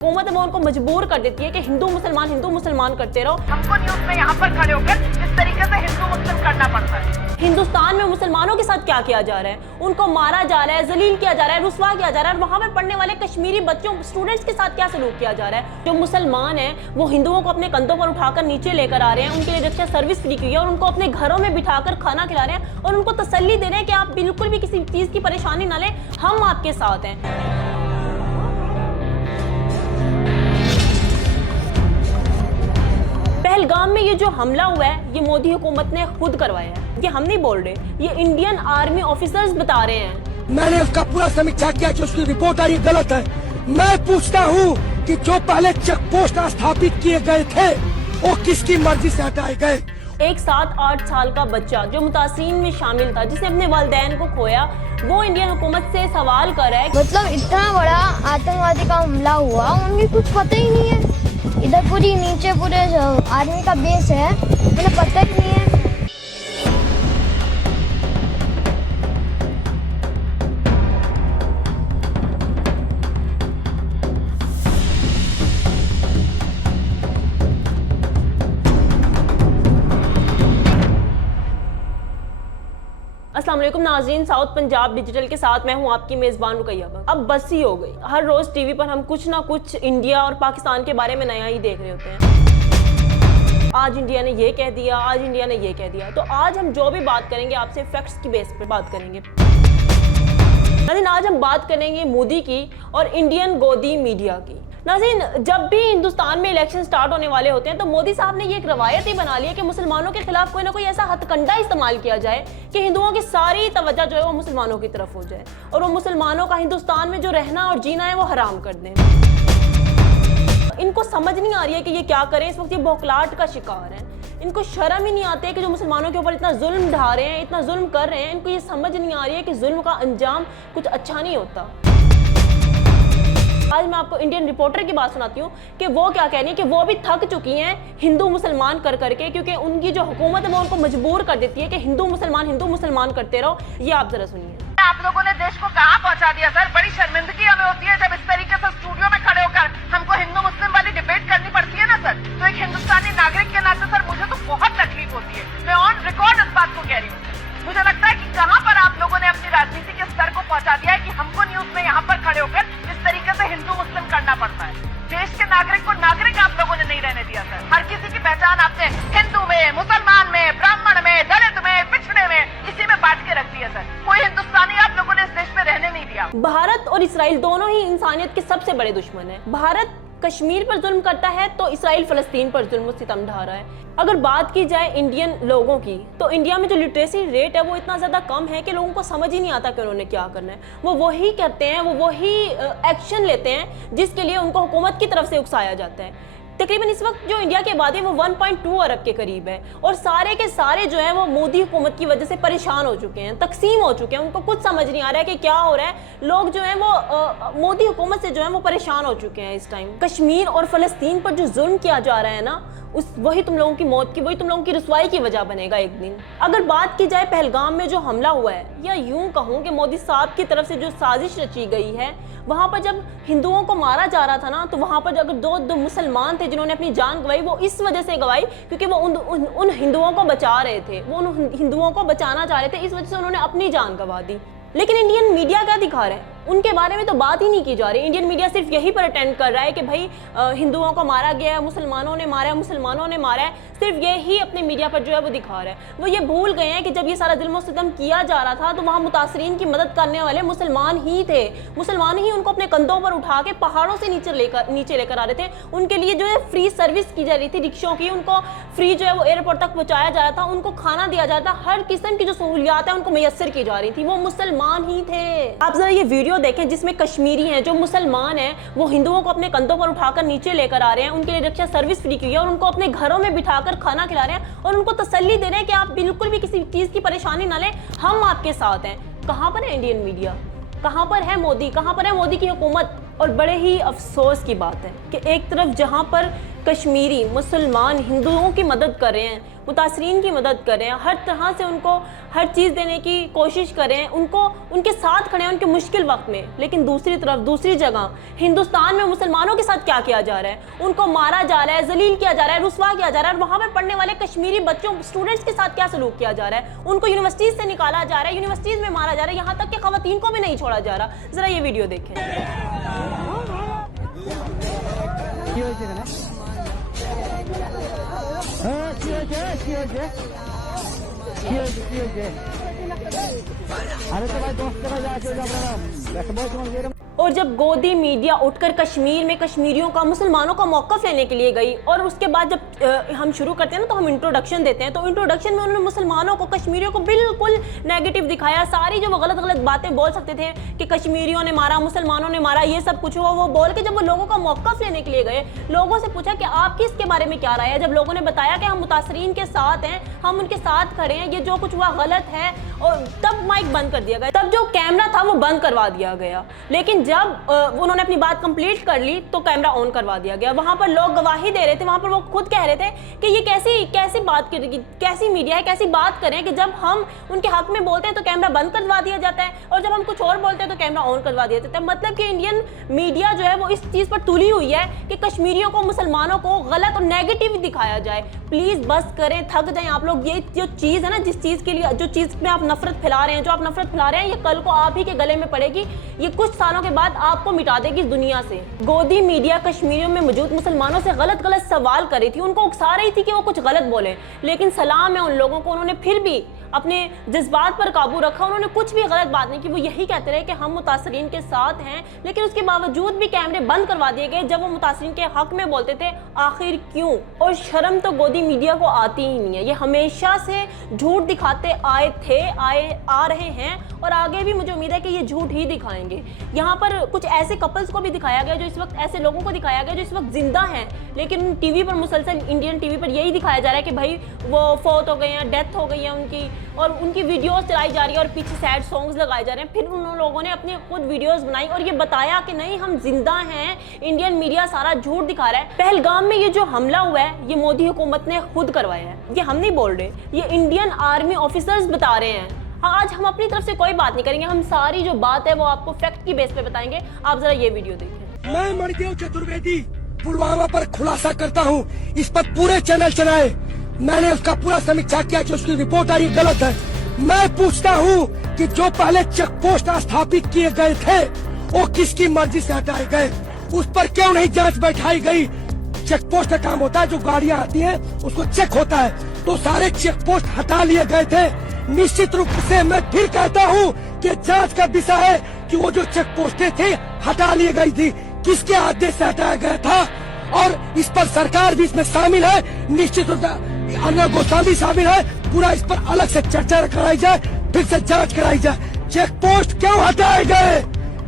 हुकूमत है वो उनको मजबूर कर देती है कि हिंदू मुसलमान करते रहो। हमको न्यूज़ में यहाँ पर खड़े होकर इस तरीके से हिंदू मुस्लिम करना पड़ता है। हिंदुस्तान में मुसलमानों के साथ क्या किया जा रहा है, उनको मारा जा रहा है, जलील किया जा रहा है, रुस्वा किया जा रहा है। और वहाँ पे पढ़ने वाले कश्मीरी बच्चों स्टूडेंट्स के साथ क्या सलूक किया जा रहा है। जो मुसलमान हैं वो हिंदुओं को अपने कंधों पर उठाकर नीचे लेकर आ रहे हैं, उनके लिए रिक्शा सर्विस फ्री की है और उनको अपने घरों में बिठाकर खाना खिला रहे हैं और उनको तसल्ली दे रहे हैं कि आप बिल्कुल भी किसी चीज़ की परेशानी ना लें, हम आपके साथ हैं। पहलगाम में ये जो हमला हुआ है ये मोदी हुकूमत ने खुद करवाया है, ये हम नहीं बोल रहे, ये इंडियन आर्मी ऑफिसर्स बता रहे हैं। मैंने उसका पूरा समीक्षा किया कि उसकी रिपोर्ट आई गलत है। मैं पूछता हूँ कि जो पहले चेक पोस्ट स्थापित किए गए थे वो किसकी मर्जी से हटाए गए। एक 7-8 साल का बच्चा जो मुतासिन में शामिल था, जिसने अपने वालिदैन को खोया, वो इंडियन हुकूमत से सवाल कर रहा है। मतलब इतना बड़ा आतंकवादी का हमला हुआ, उन्हें कुछ पता ही नहीं है। इधर पूरी नीचे पूरे आर्मी का बेस है, उन्हें पता ही नहीं है। अस्सलाम वालेकुम नाज़रीन, साउथ पंजाब डिजिटल के साथ मैं हूं आपकी मेज़बान रुकैया बख्श। अब बस ही हो गई, हर रोज़ टीवी पर हम कुछ ना कुछ इंडिया और पाकिस्तान के बारे में नया ही देख रहे होते हैं। आज इंडिया ने ये कह दिया, आज इंडिया ने ये कह दिया। तो आज हम जो भी बात करेंगे आपसे फैक्ट्स की बेस पर बात करेंगे। नाज़रीन, आज हम बात करेंगे मोदी की और इंडियन गोदी मीडिया की। नाज़रीन, जब भी हिंदुस्तान में इलेक्शन स्टार्ट होने वाले होते हैं तो मोदी साहब ने ये एक रवायत ही बना ली है कि मुसलमानों के खिलाफ कोई ना कोई ऐसा हथकंडा इस्तेमाल किया जाए कि हिंदुओं की सारी तवज्जो जो है वो मुसलमानों की तरफ हो जाए और वो मुसलमानों का हिंदुस्तान में जो रहना और जीना है वो हराम कर दें। इनको समझ नहीं आ रही है कि ये क्या करें। इस वक्त ये बौखलाहट का शिकार है। इनको शर्म ही नहीं आती है कि जो मुसलमानों के ऊपर इतना जुल्म ढा रहे हैं, इतना जुल्म कर रहे हैं, इनको ये समझ नहीं आ रही है कि जुल्म का अंजाम कुछ अच्छा नहीं होता। आज मैं आपको इंडियन रिपोर्टर की बात सुनाती हूँ कि वो क्या कह रही है कि वो भी थक चुकी हैं हिंदू मुसलमान कर करके, क्योंकि उनकी जो हुकूमत है वो उनको मजबूर कर देती है कि हिंदू मुसलमान करते रहो। ये आप जरा सुनिए। आप लोगों ने देश को कहाँ पहुँचा दिया सर। बड़ी शर्मिंदगी हमें होती है जब इस तरीके से स्टूडियो में खड़े होकर हमको हिंदू मुस्लिम वाली डिबेट करनी पड़ती है ना सर। तो एक हिंदुस्तानी नागरिक के नाते सर मुझे तो बहुत तकलीफ होती है। मैं ऑन रिकॉर्ड इस बात को कह रही हूँ। मुझे लगता है कि कहाँ पर आप लोगों ने अपनी राजनीति के स्तर को पहुंचा दिया है कि हमको न्यूज में यहाँ पर खड़े होकर इस तरीके से हिंदू मुस्लिम करना पड़ता है। देश के नागरिक को नागरिक आप लोगों ने नहीं रहने दिया सर। हर किसी की पहचान आपने हिंदू में, मुसलमान में, ब्राह्मण में, दलित में, पिछड़े में, इसी में बांट के रख दिया सर। कोई हिंदुस्तानी आप लोगों ने इस देश में रहने नहीं दिया। भारत और इसराइल दोनों ही इंसानियत के सबसे बड़े दुश्मन है। भारत कश्मीर पर जुल्म करता है तो इसराइल फलस्तीन पर जुल्म सितम ढा रहा है। अगर बात की जाए इंडियन लोगों की तो इंडिया में जो लिटरेसी रेट है वो इतना ज़्यादा कम है कि लोगों को समझ ही नहीं आता कि उन्होंने क्या करना है। वो वही करते हैं, वो वही एक्शन लेते हैं जिसके लिए उनको हुकूमत की तरफ से उकसाया जाता है। तकरीबन इस वक्त जो इंडिया की आबादी है वो 1.2 अरब के करीब है और सारे के सारे जो है वो मोदी हुकूमत की वजह से परेशान हो चुके हैं, तकसीम हो चुके हैं। उनको कुछ समझ नहीं आ रहा है कि क्या हो रहा है। लोग जो है वो मोदी हुकूमत से जो है वो परेशान हो चुके हैं। इस टाइम कश्मीर और फलस्तीन पर जो जुल्म किया जा रहा है ना, वही तुम लोगों की मौत की, वही तुम लोगों की रुसवाई की वजह बनेगा एक दिन। अगर बात की जाए पहलगाम में जो हमला हुआ है, या यूं कहूँ कि मोदी साहब की तरफ से जो साजिश रची गई है, वहाँ पर जब हिंदुओं को मारा जा रहा था ना, तो वहाँ पर अगर दो मुसलमान थे जिन्होंने अपनी जान गंवाई, वो इस वजह से गंवाई क्योंकि वो उन हिंदुओं को बचा रहे थे, वो उन हिंदुओं को बचाना चाह रहे थे, इस वजह से उन्होंने अपनी जान गंवा दी। लेकिन इंडियन मीडिया क्या दिखा रहे हैं, उनके बारे में तो बात ही नहीं की जा रही। इंडियन मीडिया सिर्फ यही पर अटेंड कर रहा है कि भाई हिंदुओं को मारा गया है, मुसलमानों ने मारा है, सिर्फ यही अपने मीडिया पर जो है वो दिखा रहा है। वो ये भूल गए हैं कि जब ये सारा जुल्म सितम किया जा रहा था तो वहाँ मुतासरीन की मदद करने वाले मुसलमान ही थे। मुसलमान ही उनको अपने कंधों पर उठा के पहाड़ों से नीचे लेकर आ रहे थे। उनके लिए जो है फ्री सर्विस की जा रही थी रिक्शों की, उनको फ्री जो है वो एयरपोर्ट तक पहुँचाया जा रहा था, उनको खाना दिया जा रहा था, हर किस्म की जो सहूलियात है उनको मैसर की जा रही थी। वो मुसलमान ही थे। आप जरा ये वीडियो देखें जिसमें कश्मीरी हैं जो मुसलमान हैं वो हिंदुओं को अपने कंधों पर उठाकर नीचे लेकर आ रहे हैं, उनके लिए रिक्शा सर्विस फ्री की है और उनको अपने घरों में बिठाकर खाना खिला रहे हैं और उनको तसल्ली दे रहे हैं कि आप बिल्कुल भी किसी चीज़ की परेशानी ना लें, हम आपके साथ हैं। कहाँ पर है इंडियन मीडिया, कहाँ पर है मोदी, कहाँ पर है मोदी की हुकूमत। और बड़े ही अफसोस की बात है कि एक तरफ जहाँ पर कश्मीरी मुसलमान हिंदुओं की मदद कर रहे हैं, मुतासरीन की मदद कर रहे हैं, हर तरह से उनको हर चीज़ देने की कोशिश कर रहे हैं, उनको उनके साथ खड़े हैं उनके मुश्किल वक्त में। लेकिन दूसरी तरफ दूसरी जगह हिंदुस्तान में मुसलमानों के साथ क्या किया जा रहा है, उनको मारा जा रहा है, जलील किया जा रहा है, रुस्वा किया जा रहा है। और वहाँ पर पढ़ने वाले कश्मीरी बच्चों स्टूडेंट्स के साथ क्या सलूक किया जा रहा है, उनको यूनिवर्सिटीज़ से निकाला जा रहा है, यूनिवर्सिटीज़ में मारा जा रहा है, यहाँ तक कि खवातीन को भी नहीं छोड़ा जा रहा। ज़रा ये वीडियो देखें। और जब गोदी मीडिया उठकर कश्मीर में कश्मीरियों का मुसलमानों का मौक़िफ़ लेने के लिए गई, और उसके बाद जब हम शुरू करते हैं ना तो हम इंट्रोडक्शन देते हैं, तो इंट्रोडक्शन में उन्होंने मुसलमानों को कश्मीरियों को बिल्कुल नेगेटिव दिखाया। सारी जो वो गलत गलत बातें बोल सकते थे कि कश्मीरियों ने मारा, मुसलमानों ने मारा, ये सब कुछ हुआ, वो बोल के जब वो लोगों का मौक़िफ़ लेने के लिए गए, लोगों से पूछा कि आपकी इसके बारे में क्या राय है। जब लोगों ने बताया कि हम मुतासरीन के साथ हैं, हम उनके साथ खड़े हैं, ये जो कुछ हुआ गलत है, और तब माइक बंद कर दिया गया, तब जो कैमरा था वो बंद करवा दिया गया। लेकिन जब उन्होंने अपनी बात कंप्लीट कर ली तो कैमरा ऑन करवा दिया गया। वहां पर लोग गवाही दे रहे थे, वहां पर वो खुद कह रहे थे कि ये कैसी बात करेगी, कैसी मीडिया है, कैसी बात करें कि जब हम उनके हक में बोलते हैं तो कैमरा बंद करवा दिया जाता है, और जब हम कुछ और बोलते हैं तो कैमरा ऑन करवा दिया जाता है। मतलब कि इंडियन मीडिया जो है वो इस चीज़ पर तुली हुई है कि कश्मीरियों को, मुसलमानों को गलत और नेगेटिव दिखाया जाए। प्लीज़ बस करें, थक जाएं आप लोग। ये जो चीज़ है ना, जिस चीज़ के लिए, जो चीज़ में आप नफरत फैला रहे हैं, जो आप नफरत फैला रहे हैं, ये कल को आप ही के गले में पड़ेगी, ये कुछ सालों के बाद आपको मिटा देगी इस दुनिया से। गोदी मीडिया कश्मीरियों में मौजूद मुसलमानों से गलत गलत सवाल कर रही थी, उनको उकसा रही थी कि वो कुछ गलत बोले, लेकिन सलाम है उन लोगों को, उन्होंने फिर भी अपने जज्बात पर काबू रखा, उन्होंने कुछ भी गलत बात नहीं की। वो यही कहते रहे कि हम मुतासरीन के साथ हैं, लेकिन उसके बावजूद भी कैमरे बंद करवा दिए गए जब वो मुतासरीन के हक में बोलते थे। आखिर क्यों? और शर्म तो गोदी मीडिया को आती ही नहीं है। ये हमेशा से झूठ दिखाते आए थे, आ रहे हैं, और आगे भी मुझे उम्मीद है कि ये झूठ ही दिखाएंगे। यहाँ पर कुछ ऐसे कपल्स को भी दिखाया गया जो इस वक्त, ऐसे लोगों को दिखाया गया जो इस वक्त जिंदा हैं, लेकिन टीवी पर मुसलसल इंडियन टीवी पर यही दिखाया जा रहा है कि भाई वो फौत हो गए हैं, डेथ हो गई है उनकी, और उनकी वीडियोस चलाई जा रही है और पीछे सैड सॉन्ग्स लगाए जा रहे हैं। फिर उन लोगों ने अपनी खुद वीडियोस बनाई और ये बताया कि नहीं, हम जिंदा हैं, इंडियन मीडिया सारा झूठ दिखा रहा है। पहलगाम में ये जो हमला हुआ है, ये मोदी हुकूमत ने खुद करवाया है, ये हम नहीं बोल रहे, ये इंडियन आर्मी ऑफिसर्स बता रहे हैं। आज हम अपनी तरफ से कोई बात नहीं करेंगे, हम सारी जो बात है वो आपको फैक्ट की बेस पे बताएंगे। आप जरा ये वीडियो देखें। मैं मणिदेव चतुर्वेदी पुलवामा पर खुलासा करता हूँ, इस पर पूरे चैनल चलाए, मैंने उसका पूरा समीक्षा किया कि उसकी रिपोर्ट आई गलत है। मैं पूछता हूँ कि जो पहले चेक पोस्ट स्थापित किए गए थे वो किसकी मर्जी से हटाए गए, उस पर क्यों नहीं जांच बैठाई गई। चेक पोस्ट का काम होता है, जो गाड़ियाँ आती हैं उसको चेक होता है, तो सारे चेक पोस्ट हटा लिए गए थे। निश्चित रूप से मैं फिर कहता हूँ कि जांच का विषय है कि वो जो चेक पोस्टें थे हटा ली गई थी, किसके आदेश से हटाया गया था, और इस पर सरकार भी इसमें शामिल है, निश्चित रूप से अर्नब गोस्वामी शामिल है। पूरा इस पर अलग से चर्चा कराई जाए, फिर से जांच कराई जाए। चेक पोस्ट क्यों हटाए गए?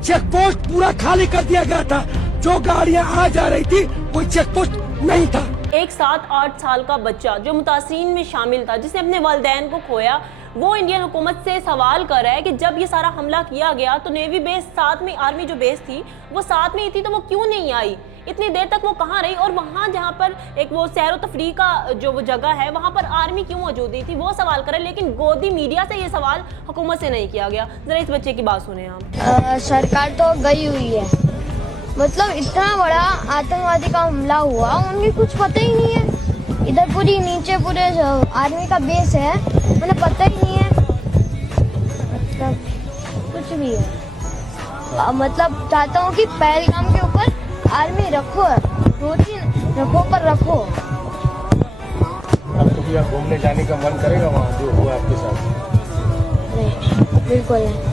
चेक पोस्ट पूरा खाली कर दिया गया था, जो गाड़ियां आ जा रही थी कोई चेक पोस्ट नहीं था। एक 7-8 साल का बच्चा जो मुतासरीन में शामिल था, जिसने अपने वालिदैन को खोया, वो इंडियन हुकूमत से सवाल कर रहा है कि जब ये सारा हमला किया गया तो नेवी बेस साथ में, आर्मी जो बेस थी वो साथ में ही थी, तो वो क्यों नहीं आई? इतनी देर तक वो कहाँ रही? और वहाँ जहाँ पर एक वो सैर व तफरीह का जो वो जगह है, वहाँ पर आर्मी क्यों मौजूद नहीं थी? वो सवाल करे, लेकिन गोदी मीडिया से ये सवाल हुकूमत से नहीं किया गया। जरा इस बच्चे की बात सुने आप। सरकार तो गई हुई है, मतलब इतना बड़ा आतंकवादी का हमला हुआ, उनकी कुछ पता ही नहीं है। इधर पूरी नीचे पूरे आर्मी का बेस है, उन्हें पता ही नहीं है, मतलब कुछ भी है। मतलब चाहता हूँ कि पहलगाम के ऊपर आर्मी रखो, 2-3 रखो पर रखो। अब तो क्या घूमने जाने का मन करेगा वहाँ जो हुआ आपके साथ? नहीं, बिल्कुल नहीं।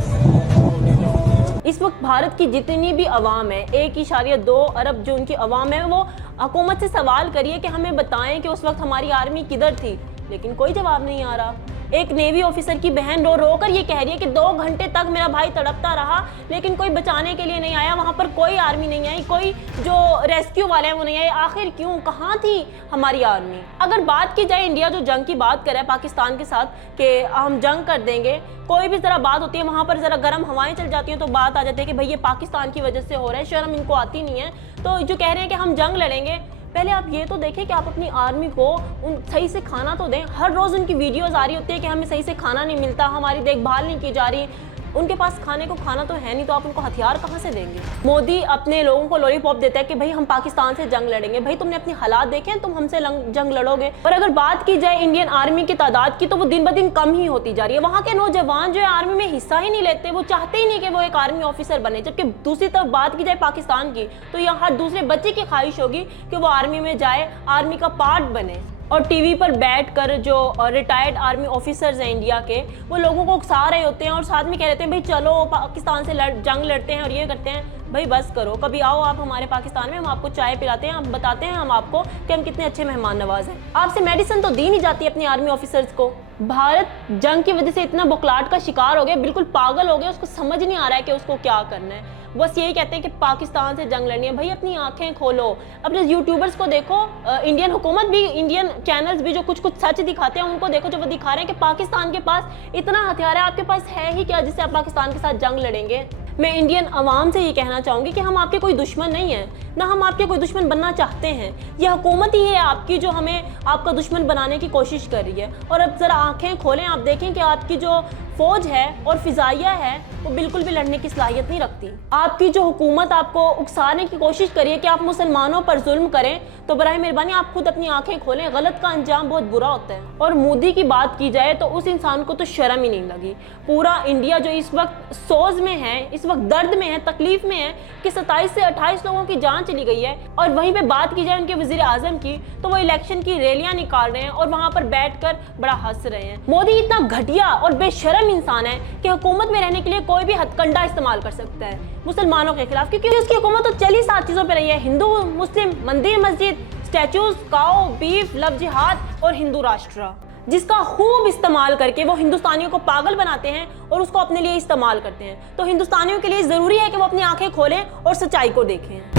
इस वक्त भारत की जितनी भी अवाम है, 1.2 अरब जो उनकी अवाम है, वो हुकूमत से सवाल करिए कि हमें बताएं कि उस वक्त हमारी आर्मी किधर थी, लेकिन कोई जवाब नहीं आ रहा। एक नेवी ऑफिसर की बहन रो रो कर ये कह रही है कि 2 घंटे तक मेरा भाई तड़पता रहा, लेकिन कोई बचाने के लिए नहीं आया, वहाँ पर कोई आर्मी नहीं आई, कोई जो रेस्क्यू वाले हैं वो नहीं आए। आखिर क्यों? कहाँ थी हमारी आर्मी? अगर बात की जाए, इंडिया जो जंग की बात करे पाकिस्तान के साथ कि हम जंग कर देंगे, कोई भी ज़रा बात होती है वहाँ पर ज़रा गर्म हवाएं चल जाती हैं तो बात आ जाती है कि भाई ये पाकिस्तान की वजह से हो रहा है, शर्म इनको आती नहीं है। तो जो कह रहे हैं कि हम जंग लड़ेंगे, पहले आप ये तो देखें कि आप अपनी आर्मी को उन सही से खाना तो दें। हर रोज उनकी वीडियोस आ रही होती है कि हमें सही से खाना नहीं मिलता, हमारी देखभाल नहीं की जा रही। उनके पास खाने को खाना तो है नहीं, तो आप उनको हथियार कहाँ से देंगे? मोदी अपने लोगों को लॉलीपॉप देता है कि भाई हम पाकिस्तान से जंग लड़ेंगे। भाई तुमने अपनी हालात देखे हैं, तुम हमसे जंग लड़ोगे? और अगर बात की जाए इंडियन आर्मी की तादाद की, तो वो दिन ब दिन कम ही होती जा रही है। वहाँ के नौजवान जो है आर्मी में हिस्सा ही नहीं लेते, वो चाहते ही नहीं कि वो एक आर्मी ऑफिसर बने। जबकि दूसरी तरफ बात की जाए पाकिस्तान की, तो यहाँ हर दूसरे बच्चे की ख्वाहिश होगी कि वो आर्मी में जाए, आर्मी का पार्ट बने। और टीवी पर बैठकर जो रिटायर्ड आर्मी ऑफिसर्स हैं इंडिया के, वो लोगों को उकसा रहे होते हैं और साथ में कह रहे हैं भाई चलो पाकिस्तान से जंग लड़ते हैं और ये करते हैं। भाई बस करो, कभी आओ आप हमारे पाकिस्तान में, हम आपको चाय पिलाते हैं, हम बताते हैं हम आपको कि हम कितने अच्छे मेहमान नवाज हैं। आपसे मेडिसिन तो दी नहीं जाती अपनी आर्मी ऑफिसर्स को। भारत जंग की वजह से इतना बुखलाहट का शिकार हो गया, बिल्कुल पागल हो गया, उसको समझ नहीं आ रहा है कि उसको क्या करना है। बस यही कहते हैं कि पाकिस्तान से जंग लड़नी है। भाई अपनी आंखें खोलो, अपने यूट्यूबर्स को देखो, इंडियन हुकूमत भी, इंडियन चैनल्स भी जो कुछ कुछ सच दिखाते हैं उनको देखो, जो वो दिखा रहे हैं कि पाकिस्तान के पास इतना हथियार है, आपके पास है ही क्या जिससे आप पाकिस्तान के साथ जंग लड़ेंगे? मैं इंडियन अवाम से ये कहना चाहूँगी कि हम आपके कोई दुश्मन नहीं हैं, ना हम आपके कोई दुश्मन बनना चाहते हैं। यह हुकूमत ही है आपकी जो हमें आपका दुश्मन बनाने की कोशिश कर रही है। और अब ज़रा आंखें खोलें, आप देखें कि आपकी जो फौज है और फिजाइया है वो बिल्कुल भी लड़ने की सलाहियत नहीं रखती। आपकी जो हुकूमत आपको उकसाने की कोशिश करी है कि आप मुसलमानों पर जुल्म करें, तो बराए मेहरबानी आप खुद अपनी आंखें खोलें, गलत का अंजाम बहुत बुरा होता है। और मोदी की बात की जाए तो उस इंसान को तो शर्म ही नहीं लगी। पूरा इंडिया जो इस वक्त सोज में है, इस वक्त दर्द में है, तकलीफ में है कि 27 से 28 लोगों की जान चली गई है। और वहीं पे बात की जाए उनके वजीर आजम की, तो वो इलेक्शन की रैलियां निकाल रहे हैं और वहां पर बैठकर बड़ा हंस रहे हैं। मोदी इतना घटिया और बेशर्म इंसान है कि हुकूमत में रहने के लिए कोई भी हथकंडा इस्तेमाल कर सकता है मुसलमानों के खिलाफ, क्योंकि उसकी हुकूमत तो चली 7 चीजों पर रही है: हिंदू, मुस्लिम, मंदिर, मस्जिद, स्टैचूज, काओ, बीफ, लव जिहाद और हिंदू राष्ट्र, जिसका खूब इस्तेमाल करके वो हिंदुस्तानियों को पागल बनाते हैं और उसको अपने लिए इस्तेमाल करते हैं। तो हिंदुस्तानियों के लिए जरूरी है कि वो अपनी आंखें खोलें और सच्चाई को देखें।